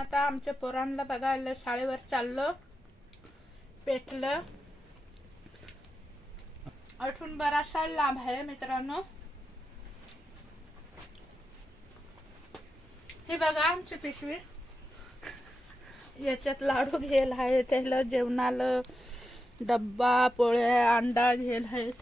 आता आमच्या पोरांना बघायला शाळेवर चाललो. पेटलं. अठून बराचसा लांब आहे मित्रांनो. हे बघा आमची पिशवी. याच्यात लाडू घेल आहे त्याला जेवणाला डब्बा पोळ्या अंडा घेल आहेत.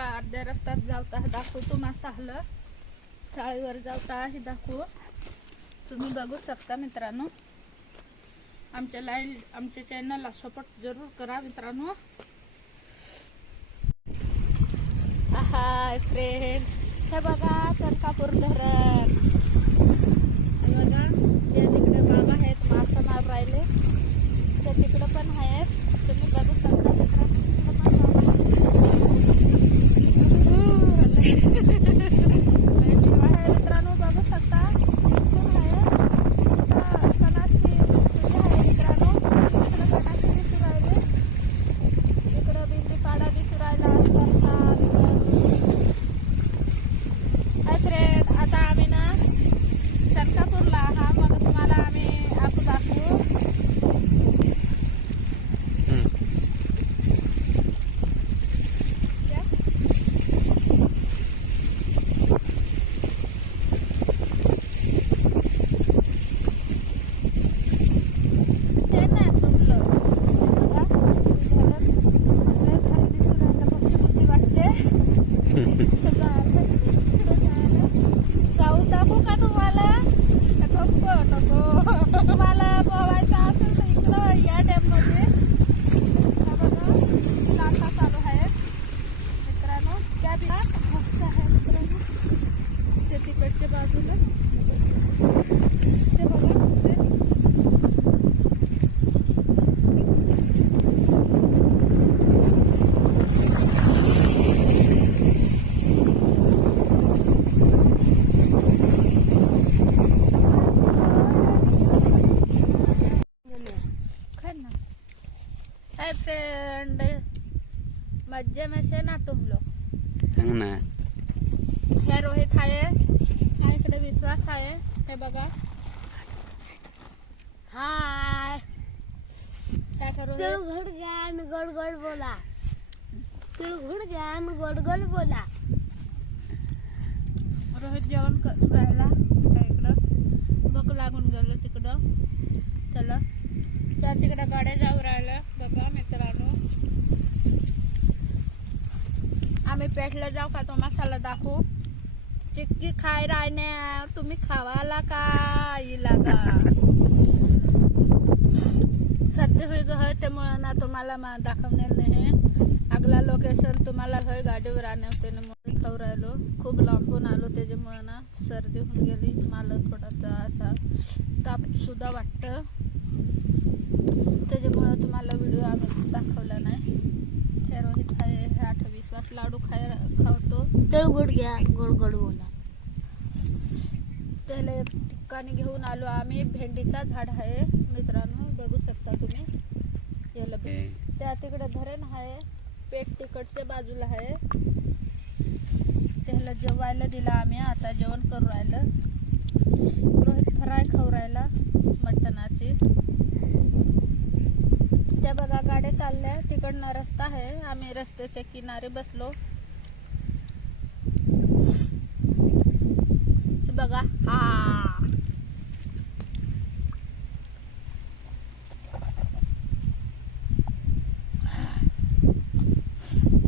आता अर्ध्या रस्त्यात जावता दाखवतो मासाहलं शाळेवर जावता हे दाखवू. तुम्ही बघू शकता मित्रांनो. आमच्या लाईन आमच्या चॅनलला सपोर्ट जरूर करा मित्रांनो. हाय फ्रेंड हे बघा चरकापूर धरण हे बघा ते तिकडे बाबा आहेत मासा मार राहिले ते तिकडे पण आहेत तुम्ही बघू शकता मित्रांनो तिकडे पण बाबा आहेत. लय जीव आहे मित्रांनो बघू शकता कोण आहे इथं सणाची सुरी आहे मित्रांनो इकडं सणाची दिसू राहिले इकडं बिंदी पाडा दिसू राहिला सरला हाय फ्रेंड आता आम्ही ना सनकापूरला हा मग तुम्हाला आम्ही आपण दाखवू या. ते नाही तुमलं बघा धरण लय भारी दिसू राहिलं मोठी मोठी वाटते सगळं अर्धं का तुम्हाला नको नको तुम्हाला पोवायचं असेल तर इकडं या डॅममध्ये लाटा चालू आहेत मित्रांनो त्या बिना आहे मित्रांनो. ते तिकडच्या बाजूला ते बघा ते खैर ना फ्रेंड मज्जे में से ना तुम लोग. सांग ना. हे रोहित आहे. माझ्याकडे विश्वास आहे. हे बघा. हाय. काय करू तिळघुड घ्या आणि गोड गोड बोला. तिळघुड घ्या आणि गोड गोड बोला. रोहित जेवण करून राहिला इकडं. भूक लागून गेलं तिकडं. त्याला त्या तिकडं गाड्या जाऊ राहिल्या. बघा मित्रांनो. आम्ही पेटला जाऊ का तो मसाला दाखवू. चिक्की खाय राहण्या. तुम्ही खावाला का? आईला का? सध्या होय होय त्यामुळं ना तुम्हाला मा दाखवणार नाही. अगला लोकेशन तुम्हाला होय गाडीवर आणवते ना खाऊ राहिलो. खूप लांबून आलो त्याच्यामुळं ना सर्दी होऊन गेली मला थोडासा असा ताप सुद्धा वाटतं. त्याच्यामुळं तुम्हाला व्हिडिओ आम्ही दाखवला नाही. हे रोहित आहे हे आठ विश्वास लाडू खाय खावतो. तिळघुड घ्या गोड गोड बोला त्याला ठिकाणी घेऊन आलो आम्ही. भेंडीचा झाड आहे. मित्रांनो बघू शकता तुम्ही. याला त्या तिकडे धरण आहे. पेट तिकडच्या बाजूला आहे. त्याला जेवायला दिला आम्ही. आता जेवण करू राहिलं. रोहित फ्राय खाऊ राहिला मटणाची. त्या बघा गाड्या चालल्या. तिकडनं रस्ता आहे. आम्ही रस्त्याच्या किनारे बसलो. बघा हा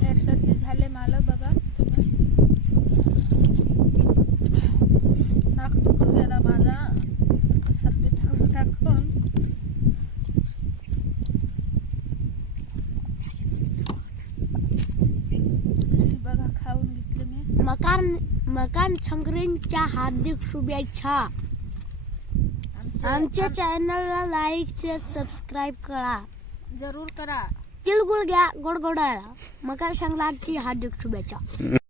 हेर सर्दी झाले मला बघा तुम्ही नाक दुखून गेला माझा सर्दी टाकून टाकून हे बघा खाऊन घेतलं मी मकान मकान संक्रांतीच्या हार्दिक शुभेच्छा. आमच्या चॅनलला लाईक शेअर सबस्क्राईब करा. जरूर करा. तिळगुळ घ्या गोड गोड मकर संक्रांतीची हार्दिक शुभेच्छा.